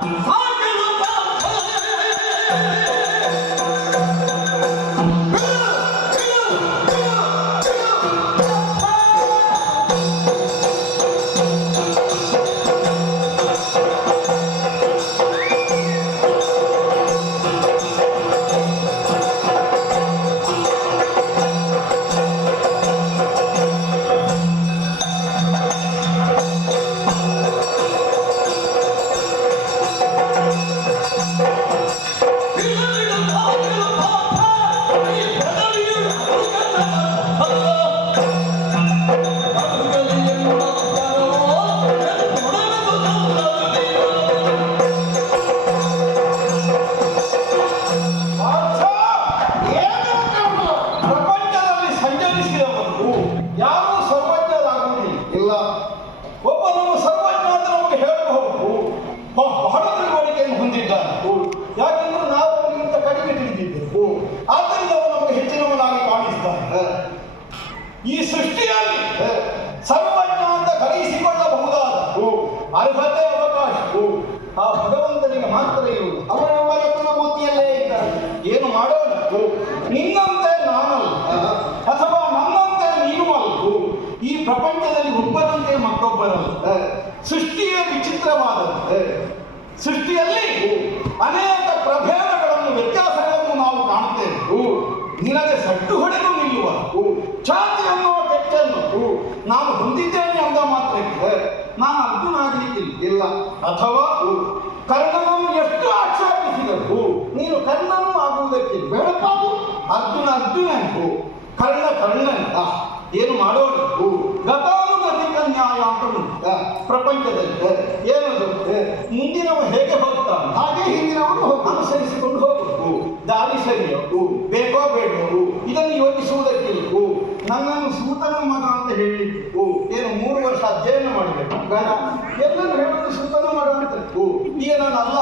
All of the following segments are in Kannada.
Oh. ನಿನ್ನಂತೆ ನಾನಲ್ಲ ಅಥವಾ ನನ್ನಂತೆ ನೀನು ಅಲ್ಲ ಈ ಪ್ರಪಂಚದಲ್ಲಿ ಒಬ್ಬರಂತೆ ಮತ್ತೊಬ್ಬರಲ್ಲ ಸೃಷ್ಟಿಯ ವಿಚಿತ್ರವಾದಂತೆ ವಿಚಿತ್ರವಾದದ್ದು ಸೃಷ್ಟಿಯಲ್ಲಿ ಅನೇಕ ಪ್ರಭೇದಗಳನ್ನು ವ್ಯತ್ಯಾಸಗಳನ್ನು ನಾವು ಕಾಣುತ್ತೇವೆ. ನಿನಗೆ ಸಟ್ಟು ಹೊಡೆದು ನಿಲ್ಲುವ ಛಾತಿ ಅನ್ನುವ ಕೆಚ್ಚನ್ನು ನಾನು ಹೊಂದಿದ್ದೇನೆ ಅಂತ ಮಾತ್ರಕ್ಕೆ ನಾನು ಅರ್ಜುನ ಆಗಲಿಕ್ಕೆ ಇಲ್ಲ. ಅಥವಾ ಕರ್ಣನನ್ನು ಎಷ್ಟು ಆಕ್ಷೇಪಿಸಿದರು ನೀನು ಕರ್ಣನು ಅರ್ಜುನ ಅರ್ಜುನನ್ ಕರ್ಣ ಕರ್ಣಂತ ಏನು ಮಾಡೋಣ ಗತಾನುಗತಿಕ ನ್ಯಾಯ ಅಂತ ಉಂಟು ಆ, ಪ್ರಪಂಚದಲ್ಲಿ ಏನದು ಮುಂದಿನವ ಹೇಗೆ ಹೋಗ್ತಾನೆ ಹಾಗೆ ಹಿಂದಿನವನು ಅನುಸರಿಸಿಕೊಂಡು ಹೋಗಬೇಕು ದಾರಿ ಸರಿಯೋದು. ಬೇಕೋ ಬೇಡೋ ಇದನ್ನು ಯೋಚಿಸುವುದಕ್ಕಿಲ್ಲ ನನ್ನನ್ನು ಸೂತನ ಮಗ ಅಂತ ಹೇಳಿ ಏನು ಮೂರು ವರ್ಷ ಅಧ್ಯಯನ ಮಾಡಬೇಕು ಎಲ್ಲರೂ ಹೇಳೋದು ಸೂತನ ಮಗ ಅಂತ ಏನಲ್ಲ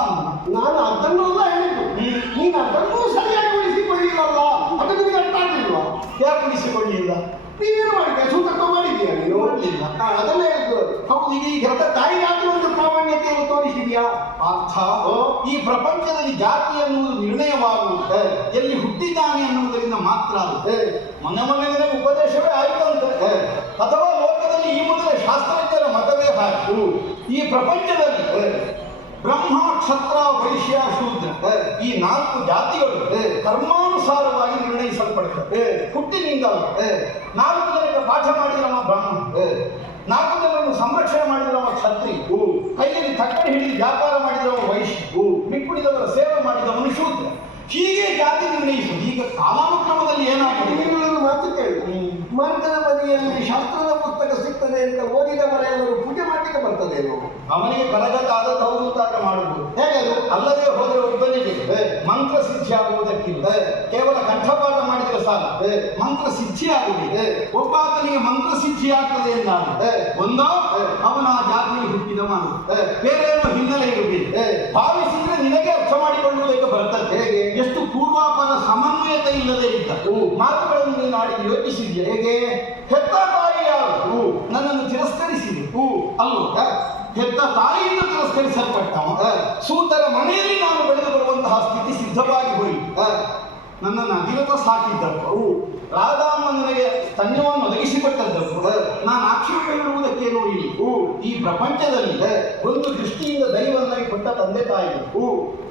ನಾನು ಅದನ್ನೆಲ್ಲ ಹೇಳಿದ್ದು ಹ್ಮ್. ನೀನು ಅದನ್ನೂ ಸರಿಯಾಗಿ ಉಳಿಸಿಕೊಳ್ಳಿಲ್ಲಲ್ಲ ಅದಕ್ಕೆ ನಿನಗೆ ಅರ್ಥ ಆಗ್ಲಿಲ್ವಾ ಯಾಕೆ ಉಳಿಸಿಕೊಳ್ಳಿಲ್ಲ ನೀವೇನು ಮಾಡಿದ್ಯಾ ಸೂತಕ ಮಾಡಿದ್ಯಾ ನೀನು ಮಾಡ್ಲಿಲ್ಲ. ಆ, ಅದನ್ನ ಹೇಳಿದ್ದು ಈ ತಾಯಿಗಾದ್ರೂ ಒಂದು ಪ್ರಾಮಾಣ್ಯತೆಯನ್ನು ತೋರಿಸಿದೆಯಾ? ಅರ್ಥ ಈ ಪ್ರಪಂಚದಲ್ಲಿ ಜಾತಿ ಎನ್ನುವುದು ನಿರ್ಣಯವಾಗುತ್ತೆ ಎಲ್ಲಿ ಹುಟ್ಟಿದ್ದಾನೆ ಅನ್ನುವುದರಿಂದ ಮಾತ್ರ ಆಗುತ್ತೆ. ಮನೆ ಮೊನ್ನೆ ಮೊನ್ನೆ ಉಪದೇಶವೇ ಆಯಿತು ಅಂತ. ಅಥವಾ ಲೋಕದಲ್ಲಿ ಈ ಮೊದಲೇ ಶಾಸ್ತ್ರಜ್ಞರ ಮತವೇ ಹಾಕು ಈ ಪ್ರಪಂಚದಲ್ಲಿ ಬ್ರಹ್ಮ ಕ್ಷತ್ರ ವೈಶ್ಯ ಶೂದ್ರ ಈ ನಾಲ್ಕು ಜಾತಿಗಳು. ಕರ್ಮಾನುಸಾರವಾಗಿ ನಿರ್ಣಯಿಸಲ್ಪಡುತ್ತೆ ಹುಟ್ಟಿನಿಂದ ನಾಲ್ಕು ಜನಕ್ಕೆ ಪಾಠ ಮಾಡಿದವ ಬ್ರಾಹ್ಮಣ ಹೇ, ನಾಲ್ಕು ಜನರನ್ನು ಸಂರಕ್ಷಣೆ ಹೂ, ತಕ್ಕಡಿ ಹಿಡಿದು ವ್ಯಾಪಾರ ಮಾಡಿದವ ವೈಶ್ಯ. ಮಿಕ್ಕುಳಿದವರ ಸೇವೆ ಮಾಡಿದವನು ಶೂದ್ರ. ಹೀಗೆ ಜಾತಿ ನಿರ್ಣಯಿಸುವುದು. ಈಗ ಕಾಲಾನುಕ್ರಮದಲ್ಲಿ ಏನಾಗಿದೆ ಮಾತು ಕೇಳಿ ಮಾರ್ಗದ ಬದಿಯಲ್ಲಿ ಶಾಸ್ತ್ರದ ಸಿಗ್ತದೆ ಅಂತ ಓದಿದ ಮನೆಯವರು ಪೂಜೆ ಮಾಡಲಿಕ್ಕೆ ಬರ್ತದೇನೋ ಅವನಿಗೆ ಕರಗತಾದ ತೌತಾಟ ಮಾಡುವುದು. ಹೇಗೆ ಅದು? ಅಲ್ಲದೆ ಹೋದರೆ ಒಬ್ಬನಿಗೆ. ಮಂತ್ರ ಸಿದ್ಧಿ ಆಗುವುದಕ್ಕಿಂತ ಕೇವಲ ಕಂಠಪಾಠ ಮಾಡಿದರೆ ಸಾಲ. ಮಂತ್ರ ಸಿದ್ಧಿ ಹೇ. ಒಬ್ಬ ಆತನಿಗೆ ಮಂತ್ರ ಸಿದ್ಧಿ ಆಗ್ತದೆ ಎಂದಾಗ ಹೇ. ಒಂದೋ ಅವನ ಆ ಜಾತಿಯಲ್ಲಿ ಹುಟ್ಟಿದವನು. ಹೇ. ಬೇರೆ ಏನೋ ಹಿನ್ನೆಲೆ ಇರಬೇಕು ಭಾವಿಸಿದ್ರೆ ನಿನಗೆ ಅರ್ಥ ಮಾಡಿಕೊಳ್ಳುವುದಕ್ಕೆ ಬರ್ತದೆ. ಹೇಗೆ? ಎಷ್ಟು ಪೂರ್ವಾಪರ ಸಮನ್ವಯತೆ ಇಲ್ಲದೆ ಇದ್ದ. ಮಾತುಗಳನ್ನು ನೀನು ಆಡಿ ಯೋಚಿಸಿದ್ಯೆ? ಹೇಗೆ ಹೆತ್ತ ತಾಯಿ ಯಾರು ಹ್ಮ್. ನನ್ನನ್ನು ತಿರಸ್ಕರಿಸಿದೆ ಹೂ ಅಲ್ವ ಹೆತ್ತ ತಾಯಿಯಿಂದ ತಿರಸ್ಕರಿಸಲ್ಪಟ್ಟವ. ಸೂತರ ಮನೆಯಲ್ಲಿ ನಾನು ಬೆಳೆದು ಬರುವಂತಹ ಸ್ಥಿತಿ ಸಿದ್ಧವಾಗಿ ಹೋಯಿತು. ನನ್ನನ್ನು ಅಧಿರತ ಸಾಕಿದ್ದವರು ಹೂ, ರಾಧಾಮ್ಮ ನನಗೆ ಸ್ತನ್ಯವನ್ನು ಒದಗಿಸಿಕೊಟ್ಟದ್ದಪ್ಪ. ನಾನು ಆಕ್ಷೇಪ ಹೇಳುವುದಕ್ಕೇನು ಇಲ್ಲಿ. ಈ ಪ್ರಪಂಚದಲ್ಲಿ. ಒಂದು ದೃಷ್ಟಿಯಿಂದ ದೈವನಾಗಿ ಕೊಟ್ಟ ತಂದೆ ತಾಯಿ. ಹೂ,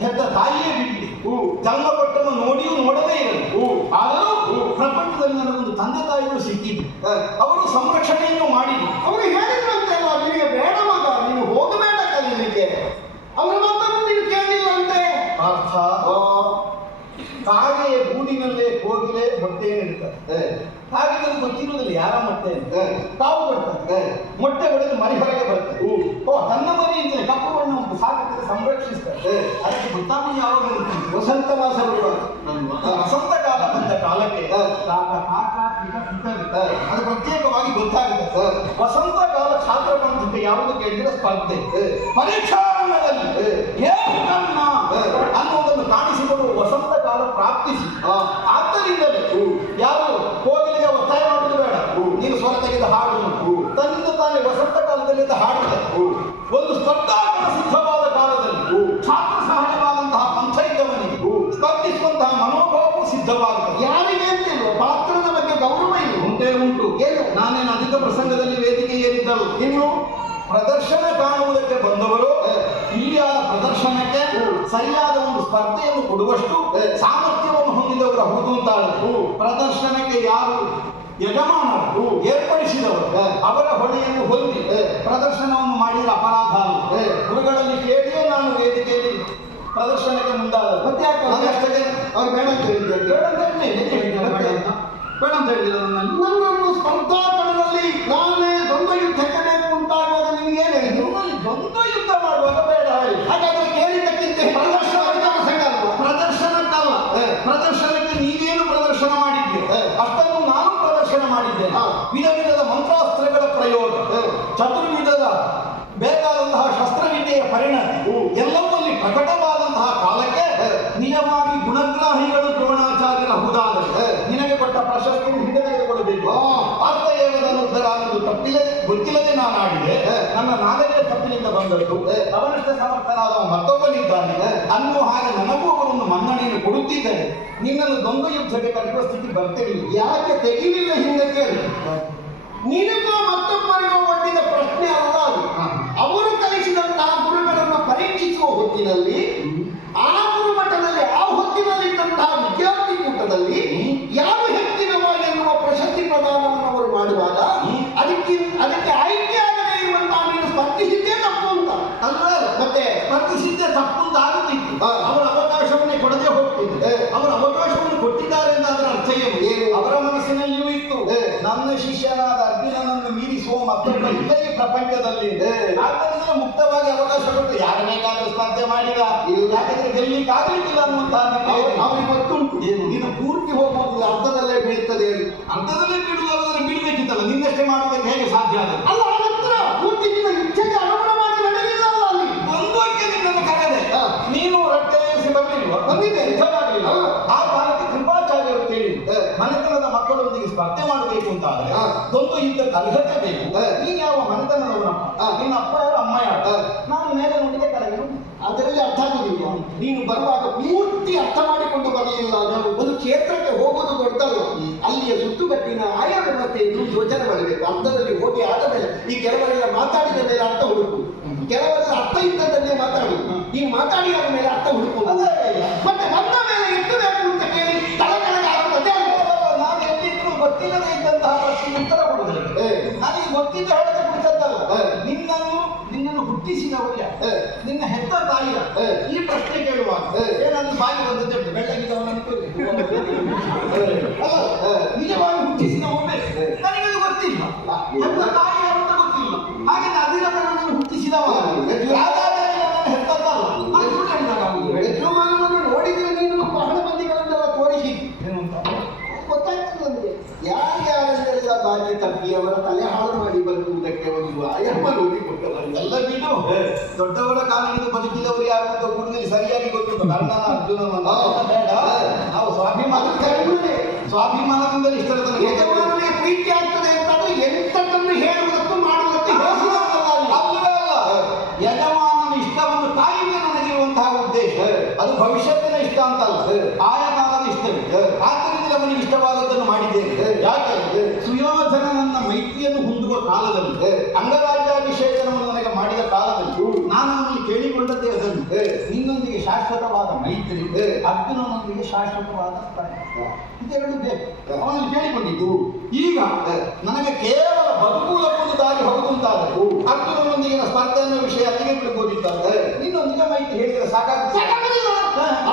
ಹೆತ್ತ ತಾಯಿಯೇ ಬಿಟ್ಟಿದ್ದು ಜನ್ಮ ಕೊಟ್ಟನ್ನು ನೋಡಿಯೂ ನೋಡದೇ ಇರಬೇಕು ಆದರೂ ಪ್ರಪಂಚದಲ್ಲಿ ನನಗೊಂದು ತಂದೆ ತಾಯಿಗಳು ಸಿಕ್ಕಿದ್ದು ಅವರು ಸಂರಕ್ಷಣೆಯನ್ನು ಮಾಡಿದ್ರು. ಅವರು ಹೇಳಿದ್ರಂತೆಲ್ಲ ಅವರ ಮಾತನ್ನು ನೀನು ಕೇಳಿಲ್ಲ ಅಂತೆ ಅರ್ಥ ಕಾಗೆಯ ಗೂಡಿನಲ್ಲೇ ಕೋಗಿಲೆ ಮೊಟ್ಟೆ ಇಡ್ತಾರೆ ಹೇ, ಹಾಗೆ ನನಗೆ ಗೊತ್ತಿರುವುದಿಲ್ಲ ಯಾರ ಮೊಟ್ಟೆ ಅಂತ. ತಾವು ಬರ್ತದೆ. ಮೊಟ್ಟೆ ಹೊಡೆದು ಮರಿ ಹೊರಗೆ ಬರ್ತದೆ. ಓ ತನ್ನ ಮರಿ ಅಂತ ಕಪ್ಪು ಬಣ್ಣ ಉಂಟು ಸಾಕತ್ತೆ ಸಂರಕ್ಷಿಸ್ತಾರೆ ಅದಕ್ಕೆ ಗೊತ್ತಾಗುವುದು ಯಾವಾಗ? ವಸಂತ ಮಾಸ ವಸಂತ ಕಾಲ ಬಂದ ಕಾಲಕ್ಕೆ. ಕಾಕ, ಕಾಕ. ಅದು ಪ್ರತ್ಯೇಕವಾಗಿ ಗೊತ್ತಾಗುತ್ತೆ. ವಸಂತ ಕಾಲ ಛಾತ್ರ ಪಂಥಕ್ಕೆ ಯಾವುದು ಕೇಳಿದ್ರೆ ಸ್ಪರ್ಧೆ. ಪರೀಕ್ಷಾ ಕಾರಣದಲ್ಲಿ ಏನು ಕಾರಣ ಅನ್ನುವುದನ್ನು ಕಾಣಿಸಿಕೊಂಡು ವಸಂತ ಕಾಲ ಪ್ರಾಪ್ತಿಸಿ. ಆದ್ದರಿಂದಲೇ ಯಾರು ಕೋಗಿಲಿಗೆ ಒತ್ತಾಯ ಮಾಡುವುದು ಬೇಡ. ನೀನು ಸ್ವರ ತೆಗೆದ ಹಾಡು. ತನ್ನಿಂದ ತಾನೇ ವಸಂತ ಕಾಲದಲ್ಲಿ ಹಾಡುತ್ತೆ ಒಂದು ಸ್ಪರ್ಧಾತ್ಮಕ ಸಿದ್ಧವಾದ ಕಾಲದಲ್ಲಿ ಛಾತ್ರ ಸಹಜವಾದಂತಹ ಪಂಥ ಇದ್ದವನಿಗೆ ಸ್ಪರ್ಧಿಸುವಂತಹ ಮನೋಭಾವವು ಸಿದ್ಧವಾಗುತ್ತೆ ಯಾರಿಗೆ ಅಂತ ಪಾತ್ರದ ಬಗ್ಗೆ ಗೌರವ ಇಲ್ಲ. ಉಂಟೇ ಉಂಟು. ಏನು? ನಾನೇನು ಅಧಿಕ ಪ್ರಸಂಗದಲ್ಲಿ ವೇದಿಕೆ ಏರಿದ್ದಲ್ಲ ಇನ್ನು ಪ್ರದರ್ಶನ ಕಾಣುವುದಕ್ಕೆ ಬಂದವರು ಇಲ್ಲಿಯಾದ ಸರಿಯಾದ ಒಂದು ಸ್ಪರ್ಧೆಯನ್ನು ಕೊಡುವಷ್ಟು ಸಾಮರ್ಥ್ಯವನ್ನು ಹೊಂದಿದವರ ಹೌದು ಅಂತಾಳೆ. ಪ್ರದರ್ಶನಕ್ಕೆ ಯಾರು ಯಜಮಾನರು ಏರ್ಪಡಿಸಿದವರು ಅವರ ಹೊಣೆಯನ್ನು ಹೊಂದಿ ಪ್ರದರ್ಶನವನ್ನು ಮಾಡಿದ ಅಪರಾಧ ಗುರುಗಳಲ್ಲಿ ಕೇಳಿಯೇ ನಾನು ವೇದಿಕೆಯಲ್ಲಿ ಪ್ರದರ್ಶನಕ್ಕೆ ಮುಂದಾದ ಮತ್ತೆ ಅವ್ರು ಬೇಡ ಅಂತ ಬೇಡ ಅಂತ ಹೇಳಿದ್ದೆ. ಬೇಡ ಅಂತ? ಅಂತ ನನ್ನನ್ನು ಸ್ಪರ್ಧಾ ಕಣದಲ್ಲಿ ನಾನೇ ಚತುರ್ವಿಧದ ಬೇಕಾದಂತಹ ಶಸ್ತ್ರವಿದ್ಯೆಯ ಪರಿಣತಿ ಎಲ್ಲವಲ್ಲಿ ಪ್ರಕಟವಾದಂತಹ ಕಾಲಕ್ಕೆ ನಿಜವಾಗಿ ಗುಣಗ್ರಾಹಿಗಳು ದ್ರೋಣಾಚಾರ್ಯರ ಹುದಾದರೆ ನಿನಗೆ ಕೊಟ್ಟ ಪ್ರಶಸ್ತಿಯನ್ನು ಹಿಂದೆ ತೆಗೆದುಕೊಳ್ಳಬೇಕು. ಅರ್ಥ ಹೇಳದನ್ನು ಉತ್ತರ ಅನ್ನೋದು ತಪ್ಪಿಲ್ಲದೆ ಗೊತ್ತಿಲ್ಲದೆ ನಾನು ಆಡಿದೆ ನನ್ನ ನಾಲೆಗೆ ತಪ್ಪಿನಿಂದ ಬಂದದ್ದು. ಅವನಷ್ಟೇ ಸಮರ್ಥನಾದ ಮತ್ತೊಬ್ಬನಿದ್ದಾನೆ. ಅನ್ನುವ ಹಾಗೆ ನನಗೂ ಅವರನ್ನು ಮನ್ನಣೆಯನ್ನು ಕೊಡುತ್ತಿದ್ದೇನೆ ನಿನ್ನನ್ನು ದ್ವಂದ್ವ ಯುದ್ಧಕ್ಕೆ ಕಟ್ಟುವ ಸ್ಥಿತಿ ಬರ್ತೇನೆ. ಯಾಕೆ ತೆಗಿಲಿಲ್ಲ ಹಿಂದಕ್ಕೆ ಕೇಳಿ? ನಿನಗೋ ಮತ್ತೊಬ್ಬರಿಗೂ ಒಡ್ಡಿದ ಪ್ರಶ್ನೆ ಅಲ್ಲ ಅದು. ಅವರು ಕಲಿಸಿದಂತಹ ಗುರುಗಳನ್ನು ಪರೀಕ್ಷಿಸುವ ಹೊತ್ತಿನಲ್ಲಿ ಆ ಇಲ್ಲ ಈ ಪ್ರಪಂಚದಲ್ಲಿ ಇದೆ. ಆದ್ದರಿಂದ ಮುಕ್ತವಾಗಿ ಅವಕಾಶ ಕೊಟ್ಟು ಯಾರು ಬೇಕಾದ್ರೂ ಸ್ಪರ್ಧೆ ಮಾಡಿಲ್ಲ ಯಾಕಂದ್ರೆ ಗೆಲ್ಲಿಕ್ಕಾಗಲಿಕ್ಕಿಲ್ಲ ಅನ್ನುವಂತಹ ನಿರ್ಣಯ ಇದೆ. ಅವರಿಗೆ ಗೊತ್ತುಂಟು ಇದು ಪೂರ್ತಿ ಹೋಗುವುದಿಲ್ಲ ಅರ್ಧದಲ್ಲೇ ಬೀಳ್ತದೆ ಅಂತ. ಅರ್ಥದಲ್ಲೇ ಬಿಡುವುದಾದ್ರೆ ಬಿಡಬೇಕಿತ್ತಲ್ಲ ನಿನ್ನಷ್ಟೇ ಮಾಡುವುದಕ್ಕೆ ಹೇಗೆ ಸಾಧ್ಯ ಆದ ಅಲ್ಲ ಆ ನಂತರ ಪೂರ್ತಿ ನಿನ್ನ ಇಚ್ಛೆಗೆ ಅನುಗುಣವಾಗಿ ನಡೆಯಲಿಲ್ಲ ಅಲ್ಲ ಅಲ್ಲಿ ಒಂದಕ್ಕೆ ನಿನ್ನನ್ನು ಕರೆದೆ ಹ. ನೀನು ರಟ್ಟೆ ಏರಿಸಿ ಬರ್ಲಿಲ್ವಾ ಬಂದಿದ್ದೆ. ಸಿದ್ಧವಾಗಿಲ್ಲ ಹ. ಆ ಕಾಲಕ್ಕೆ ಕೃಪಾಚಾರ್ಯರು ಕೇಳಿದ್ರು ಹ. ಮನೆತನದ ಮಕ್ಕಳೊಂದಿಗೆ ಸ್ಪರ್ಧೆ ಮಾಡಬೇಕು ಅಂತ ಒಂದು ಯುದ್ಧಕ್ಕೆ ಅರ್ಹತೆ ಬೇಕು. ನೀನ್ ಯಾವ ಮನೆತನದವನಪ್ಪ ನಿನ್ನ ಅಪ್ಪ ಯಾರು? ಅಮ್ಮ ಯಾಟ ನಾನು ಮೇಲೆ ನೋಡಿದೆ ನೋಡಿ. ಅದರಲ್ಲಿ ಅರ್ಥ ಆಗುದಿಲ್ಲ. ನೀನು ಬರುವಾಗ ಪೂರ್ತಿ ಅರ್ಥ ಮಾಡಿಕೊಂಡು ಬರಲಿಲ್ಲ. ನಾವು ಒಂದು ಕ್ಷೇತ್ರಕ್ಕೆ ಹೋಗೋದು ದೊಡ್ಡಲ್ಲ ಅಲ್ಲಿಯ ಸುತ್ತುಗಟ್ಟಿನ ಆಯಾ ವ್ಯವಸ್ಥೆಯನ್ನು ಯೋಚನೆ ಮಾಡಬೇಕು ಅರ್ಥದಲ್ಲಿ ಹೋಗಿ ಆದ ಮೇಲೆ ಈ ಕೆಲವರೆಲ್ಲ ಮಾತಾಡಿದ ಮೇಲೆ ಅರ್ಥ ಹುಡುಕು. ಕೆಲವರೆಲ್ಲ ಅರ್ಥ ಇದ್ದದ್ದನ್ನೇ ಮಾತಾಡು. ನೀನು ಮಾತಾಡಿ ಆದ ಮೇಲೆ ಅರ್ಥ ಹುಡುಕು. ಮತ್ತೆ ಬಂದ ಮೇಲೆ ಎಷ್ಟು ಉತ್ತರ ಕೊಡುವುದಿಲ್ಲ. ನನಗೆ ಗೊತ್ತಿದ್ದ ಹೇಳದೆ ಕುರಿತದ್ದಲ್ಲ ನಿನ್ನನ್ನು ನಿನ್ನನ್ನು ಹುಟ್ಟಿಸಿದವಯ್ಯ ನಿನ್ನ ಹೆತ್ತ ತಾಯಿಯ ಈ ಪ್ರಶ್ನೆ ಕೇಳುವಾಗ. ಏನಾದ್ರು ಬಾಯಿ ಬಂದದ್ದು ಬೆಳ್ಳಗಿದ ಬೆಳ್ಳಗಿದ್ದವನನ್ನು ಅಲ್ಲ ಹ. ನಿಜವಾಗಿ ಹುಟ್ಟಿಸಿದ ಒಮ್ಮೆ ನನಗೆ ಗೊತ್ತಿಲ್ಲ. ಹೆತ್ತ ತಾಯಿ ಅಂತ ಗೊತ್ತಿಲ್ಲ. ಹಾಗೆ ಅದಿರದ ನನ್ನನ್ನು ಹುಟ್ಟಿಸಿದವ ಹ. ಯಾವ್ದಾದ್ರೆ ನನ್ನನ್ನು ಹೆತ್ತದ್ದಲ್ಲ ಅದು ಸುಳ್ಳು ಹೇಳಿದಾಗಾಗುವುದು. ಯಜಮಾನನನ್ನು ನೋಡಿದ್ರೆ ನೀನು ಬಹಳ ಮಂದಿಗಳನ್ನೆಲ್ಲ ತೋರಿಸಿ ಏನು ಅಂತ ಗೊತ್ತಾಗ್ತದೆ ನಮಗೆ ಯಾರ್ಯಾರನ್ನೆಲ್ಲ ಬಾಕಿ ತಪ್ಪಿ ಅವರ ತಲೆ ಹಾಳು ಮಾಡಿ ಬರುವುದಕ್ಕೆ ಒಂದು ಆಯಮ್ಮ ನೋಡಿ ಕೊಟ್ಟಲ್ಲ ಎಲ್ಲ ಬಿಡು ದೊಡ್ಡವರ ಕಾಲದಿಂದ ಬದುಕಿದವರು ಯಾರು ಅಂತ ಕೂಡಲೇ ಸರಿಯಾಗಿ ಗೊತ್ತಿಲ್ಲ ಕಾರಣ ಅರ್ಜುನವನ್ನ ಬೇಡ ನಾವು ಸ್ವಾಭಿಮಾನ ಅದು ಕಡಿಮೆ. ಸ್ವಾಭಿಮಾನದಿಂದ ಇಷ್ಟರ ತನಕ ಯಜಮಾನನಿಗೆ ಪ್ರೀತಿ ಆಗ್ತದೆ ಅಂತಂದ್ರೆ ಎಂತದನ್ನು ಹೇಳುವುದಕ್ಕೂ ಮಾಡುವುದಕ್ಕೆ ಯಜಮಾನನ ಇಷ್ಟವನ್ನು ತಾಯಿಗೆ ನನಗಿರುವಂತಹ ಉದ್ದೇಶ. ಅದು ಭವಿಷ್ಯತ್ತಿನ ಇಷ್ಟ ಅಂತಲ್ಲ ಆಯಾ ಕಾಲದ ಇಷ್ಟವಿದೆ ಆದ್ದರಿಂದ ಅವನಿಗೆ ಇಷ್ಟವಾದದ್ದನ್ನು ಮಾಡಿದ್ದೇನೆ ಯಾಕೆ ಸುಯೋಧನನನ್ನ ಮೈತ್ರಿಯನ್ನು ಹೊಂದುವ ಕಾಲದಲ್ಲಿ ಅಂಗರಾಜ್ಯಾಭಿಷೇಕನವನ್ನು ನನಗೆ ಮಾಡಿದ ಕಾಲದಲ್ಲಿ ನಾನು ಅವನಿಗೆ ಕೇಳಿಕೊಂಡದ್ದೇ ಅದನ್ನು ನಿನ್ನೊಂದಿಗೆ ಶಾಶ್ವತವಾದ ಮೈತ್ರಿ ಅರ್ಜುನನೊಂದಿಗೆ ಶಾಶ್ವತವಾದ ಇದೆರಡು ಬೇಕು. ಅವನಲ್ಲಿ ಕೇಳಿಕೊಂಡಿದ್ದು ಈಗ ನನಗೆ ಕೇವಲ ಬದುಕುವುದಕ್ಕೊಂದು ದಾರಿ ಹೌದು ಅಂತಾದರೆ ಅರ್ಜುನನೊಂದಿಗಿನ ಸ್ಪರ್ಧೆ ಅನ್ನೋ ವಿಷಯ ಅಲ್ಲಿಗೆ ಇನ್ನು ನಿಜ ಮೈತ್ರಿ ಹೇಳಿದ್ರೆ ಸಾಕಾಗುತ್ತೆ.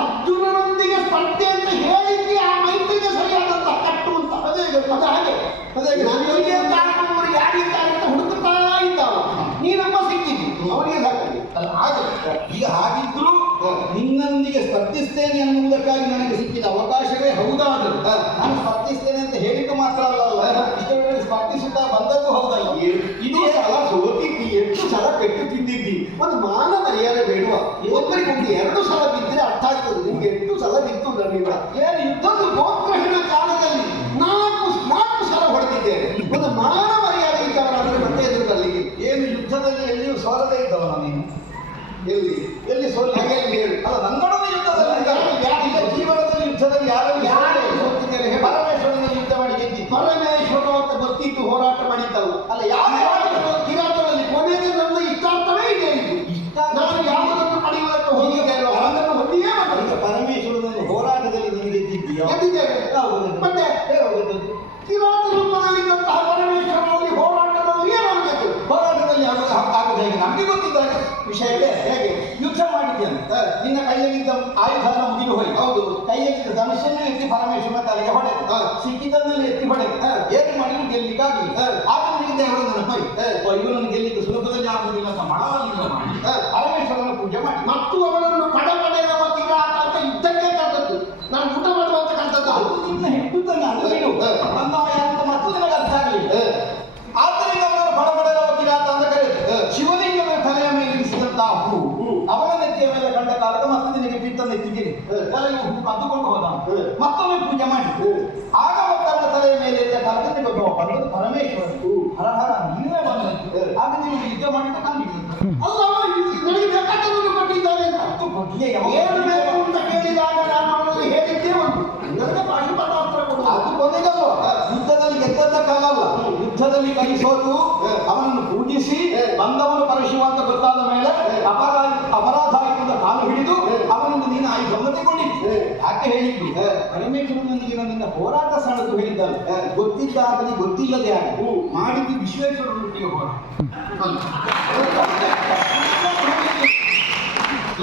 ಅರ್ಜುನನೊಂದಿಗೆ ಸ್ಪರ್ಧೆ ಅಂತ ಹೇಳಿದ್ದೆ ಆ ಮೈತ್ರಿಗೆ ಸರಿಯಾದಂತಹ ಕಟ್ಟು ಅಂತ. ಅದೇ ಅದು ಹಾಗೆ. ಅದೇ ನನಗೆ ಕಾರಣವರು ಯಾರಿದ್ದಾರೆ ಅಂತ ಹುಡುಕುತ್ತಾ ಇದ್ದಾವ ನೀನೊಬ್ಬ ಸಿಕ್ಕಿದ್ದಿ ಅವನಿಗೆ ಸಾಕಾಗಿ ಅಲ್ಲ ಹಾಗೆ ಈಗ ಹಾಗಿದ್ರು ನಿನ್ನೊಂದಿಗೆ ಸ್ಪರ್ಧಿಸ್ತೇನೆ ಅನ್ನುವುದಕ್ಕಾಗಿ ನನಗೆ ಸಿಕ್ಕಿದ ಅವಕಾಶವೇ ಹೌದಾದರೂ ನಾನು ಸ್ಪರ್ಧಿಸ್ತೇನೆ ಅಂತ ಹೇಳಿದ್ದು ಮಾತ್ರ ಅಲ್ಲ ಇಷ್ಟೊಳಗೆ ಸ್ಪರ್ಧಿಸುತ್ತಾ ಬಂದದ್ದು ಹೌದಲ್ಲ. ಇದು ಸಲ ಸೋತಿದ್ದಿ, ಎಷ್ಟು ಸಲ ಪೆಟ್ಟು ತಿಂದಿದ್ದಿ ಒಂದು ಮಾನ ಮರ್ಯಾದೆ ಬೇಡುವ. ಒಬ್ಬರಿಗೊಂದು ಎರಡು ಸಲ ಬಿದ್ದರೆ ಅರ್ಥ ಆಗ್ತದೆ. ನಿಮ್ಗೆ ಎಷ್ಟು ಸಲ ಬಿತ್ತು ನನ್ನಿಂದ ಏನು ಇದ್ದೊಂದು ಗೋಗ್ರಹಣ ಕಾಲದಲ್ಲಿ ನಾಲ್ಕು ನಾಲ್ಕು ಸಲ ಹೊಡೆದಿದ್ದೇನೆ. ಒಂದು ಮಾನ ಮರ್ಯಾದೆ ಇದ್ದವರಾದ್ರೆ ಮತ್ತೆ ಎದುರಲ್ಲಿ ಏನು, ಯುದ್ಧದಲ್ಲಿ ಎಲ್ಲಿಯೂ ಸೋಲದೇ ಇದ್ದವ ನೀನು? ಎಲ್ಲಿ? ಎಲ್ಲಿ ಸೋಲ್ ಹಾಗೆ ನಮಗೆ ಗೊತ್ತಿದ್ದಾಗ ವಿಷಯವೇ ಹೇಗೆ? ಯುದ್ಧ ಮಾಡಿದೆ ಅಂತ. ನಿನ್ನ ಕೈಯಲ್ಲಿದ್ದ ಆಯುಧನ ಮುಗಿದು ಹೋಯ್ತು. ಹೌದು. ಕೈಯಲ್ಲಿದ್ದ ಧನುಷನ್ನು ಎತ್ತಿ ಪರಮೇಶ್ವರ ತಲೆಗೆ ಹೊಡೆದ. ಸಿಕ್ಕಿದ್ದನ್ನೆಲ್ಲ ಎತ್ತಿ ಹೊಡೆದ. ಏನು ಮಾಡಿದ್ರು? ಗೆಲ್ಲಿಕ್ಕಾಗಲಿಲ್ಲ ಆಗ ನನಗೆ ದೇವರು ಸರ್ ಇವನನ್ನು ಗೆಲ್ಲಿದ್ದು ಸುಲಭದಲ್ಲಿ ಆಗುವುದಿಲ್ಲ ಅಂತ ಮಾಡವಾಗಿಲ್ಲ ಮಾಡಿ ಪರಮೇಶ್ವರನ ಪೂಜೆ ಮಾಡಿ. ಮತ್ತು ಅವಳ ಯುದ್ಧದಲ್ಲಿ ಕೈ ಸೋತು ಅವನನ್ನು ಪೂಜಿಸಿ ಬಂದವನು ಪರಶಿವ ಅಂತ ಗೊತ್ತಾದ ಮೇಲೆ ಅಪರಾಧ ಅಪರಾಧ ಆಯಿತು ಅಂತ ಕಾಲು ಹಿಡಿದು ಅವನನ್ನು ನೀನು ಆಯುಧವನ್ನು ತಗೊಂಡಿದ್ದು ಯಾಕೆ ಹೇಳಿದ್ದು? ಪರಮೇಶ್ವರನೊಂದಿಗೆ ನನ್ನಿಂದ ಹೋರಾಟ ಸ್ಥಳಕ್ಕೂ ಹೇಳಿದ್ದಲ್ಲ ಗೊತ್ತಿದ್ದಾಗಲಿ ಗೊತ್ತಿಲ್ಲದೆ ಆಗಲಿ ಮಾಡಿದ್ದು ವಿಶ್ವೇಶ್ವರನೊಟ್ಟಿಗೆ ಹೋರಾಟ.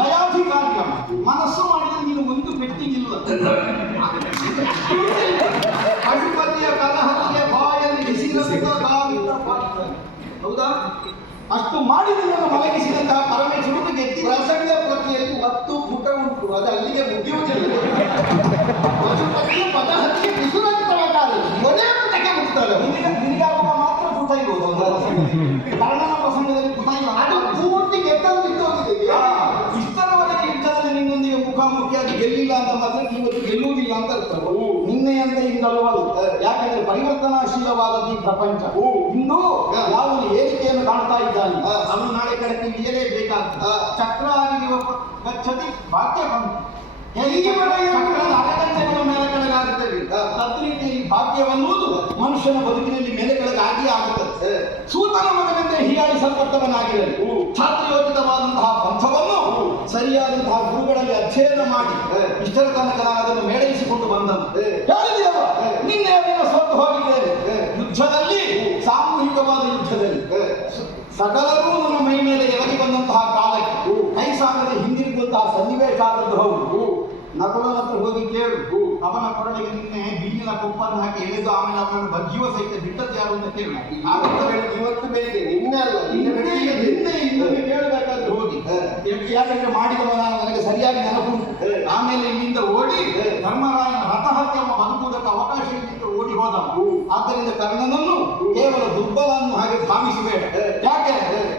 ಲಯಾಧಿಕಾರಿಯ ಮನಸ್ಸು ಮಾಡಿದ್ರೆ ನೀನು ಒಂದು ಪೆಟ್ಟಿಗಿಲ್ಲ ಹೌದಾ? ಅಷ್ಟು ಮಾಡಿ ನಿನ್ನನ್ನು ಮಲಗಿಸಿದಂತಹ ಪರಮೇಶ್ವರನು ಗೆದ್ದು ಪ್ರಸಂಗ ಪ್ರತಿಯಲ್ಲಿ ಮತ್ತು ಪುಟ ಉಂಟು. ಅದು ಅಲ್ಲಿಗೆ ಮುಗಿಯುವುದಿಲ್ಲ. ಪದ ಬಿಸುರಂತವಾದ ಕೊನೆ ಪುಟಕ್ಕೆ ಮುಗ್ತಾರೆ ನಿನಗೆ ನಿನಗಾಗುವ ಮಾತ್ರ ಪುಟ ಇರುವುದು ಒಂದು ಪ್ರಸಂಗದಲ್ಲಿ. ಕರ್ಣನ ಪ್ರಸಂಗದಲ್ಲಿ ಪುಟ ಇಲ್ಲ ಅದು ಪೂರ್ತಿ ಗೆದ್ದಲು ಬಿದ್ದು ಹೋಗಿದೆ. ಇಷ್ಟರವರೆಗೆ ಯುದ್ಧದಲ್ಲಿ ನಿನ್ನೊಂದಿಗೆ ಮುಖಾಮುಖಿಯಾಗಿ ಗೆಲ್ಲಿಲ್ಲ ಅಂತ ಮಾತ್ರ ಇವತ್ತು ಗೆಲ್ಲುವುದಿಲ್ಲ ಅಂತ ಇರ್ತಾರೆ ನಿನ್ನೆ ಅಂತ ಯಾಕಂದ್ರೆ ಪರಿವರ್ತನಾಶೀಲವಾದದ್ದು ಈ ಪ್ರಪಂಚ. ಇಂದು ಯಾವುದು ಏರಿಕೆಯನ್ನು ಕಾಣ್ತಾ ಇದ್ದಾನೆ. ಅವನು ನಾಳೆ ಕಡೆಗೆ ಚಕ್ರ ಆಗಿ ಗಚ್ಚತಿ ಭಾಗ್ಯ ಬಂತು. ಎಲ್ಲಿಗೆ ಚಕ್ರದ ಅರೆಗಂಟೆಗಳ ಮೇಲೆ ಕೆಳಗಾಗುತ್ತವೆ. ತದ್ರೀತಿಯಲ್ಲಿ ಭಾಗ್ಯವೆನ್ನುವುದು ಮನುಷ್ಯನ ಬದುಕಿನಲ್ಲಿ ಮೇಲೆ ಕೆಳಗಾಗಿ ಆಗುತ್ತದೆ. ಸೂತನ ಮಗನೆಂದೇ ಹೀಯಾಳಿಸಲ್ಪಟ್ಟವನಾಗಿರಲಿ ಛಾತ್ರಯೋಚಿತವಾದಂತಹ ಪಂಥವನ್ನು ಸರಿಯಾದಂತಹ ಗುರುಗಳಲ್ಲಿ ಅಧ್ಯಯನ ಮಾಡಿ ಇಷ್ಟರ ತನಕ ನಾನು ಅದನ್ನು ಮೇಳೈಸಿಕೊಂಡು ಬಂದನು ಹೇಳಿದೆಯಲ್ಲ ನಿನ್ನೆ ಅದನ್ನು ಸೋತು ಹೋಗಿದ್ದೇನೆ ಯುದ್ಧದಲ್ಲಿ ಸಾಮೂಹಿಕವಾದ ಯುದ್ಧದಲ್ಲಿ. ಸಕಲರೂ ನಮ್ಮ ಮೈ ಮೇಲೆ ಎರಗಿ ಬಂದಂತಹ ಕಾಲಕ್ಕೆ ಕೈ ಸಾಗದೆ ಹಿಂದಿರುಗುವಂತಹ ಸನ್ನಿವೇಶ ಆದದ್ದು ಹೌದು. ನಕುಲನ ಹತ್ರ ಹೋಗಿ ಕೇಳು. ಅವನ ಕೊರಳಿಗೆ ನಿನ್ನೆ ಬೀಜಿನ ಕೊಪ್ಪನ್ನು ಹಾಕಿ ಎಳೆದು ಆಮೇಲೆ ಅವನನ್ನು ಬಗ್ಗಿಯುವ ಸಹಿತ ಬಿಟ್ಟದ್ದು ಯಾರು ಅಂತ ಕೇಳು. ಇವತ್ತು ಬೆಳಿಗ್ಗೆ ನಿನ್ನೆ ಅಲ್ಲ ನಿನ್ನೆ ಹಿಂದೆ ಇನ್ನೊಮ್ಮೆ ಕೇಳಬೇಕಾದ್ರೆ ಹೋಗಿ. ಯಾಕೆ- ಯಾಕಂದ್ರೆ ಮಾಡಿದವನ ನನಗೆ ಸರಿಯಾಗಿ ನೆನಪು ಆಮೇಲೆ ಇಲ್ಲಿಂದ ಓಡಿ ಧರ್ಮರಾಯನ ರಥಹತ್ಯವ ಬದುಕುವುದಕ್ಕೆ ಅವಕಾಶ ಇಲ್ಲಿಂದ ಹೋದ ಆದ್ದರಿಂದ ಕರ್ಣನನ್ನು ಕೇವಲ ದುರ್ಬಲನ್ನು ಹಾಗೆ ಭಾವಿಸಬೇಡ. ಯಾಕೆ?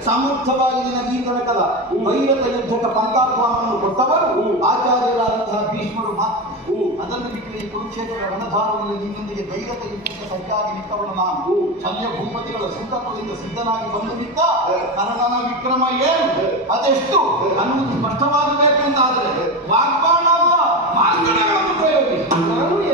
ಸಮರ್ಥವಾಗಿ ನನಗೆ ಈ ತನಕದ ವೈರತ ಯುದ್ಧಕ್ಕೆ ಪಂಥಾತ್ಮವನ್ನು ಕೊಟ್ಟವರು ಆಚಾರ್ಯರಾದಂತಹ ಭೀಷ್ಮರು ಮಾತ್ರ. ಅದನ್ನು ಬಿಟ್ಟು ಈ ಕುರುಕ್ಷೇತ್ರ ರಣಧಾರವನ್ನು ನಿನ್ನೊಂದಿಗೆ ಧೈರ್ಯತೆ ಯುದ್ಧಕ್ಕೆ ಸಜ್ಜಾಗಿ ನಿಂತವನು ನಾನು. ಶಲ್ಯ ಭೂಪತಿಗಳ ಸಂಕಲ್ಪದಿಂದ ಸಿದ್ಧನಾಗಿ ಬಂದು ನಿಂತ ಕರ್ಣನ ವಿಕ್ರಮ ಏನು? ಅದೆಷ್ಟು? ಅನ್ನುವುದು ಸ್ಪಷ್ಟವಾಗಬೇಕು ಅಂತ ಆದರೆ ವಾಗ್ಬಾಣ ಪ್ರಯೋಗಿಸಿ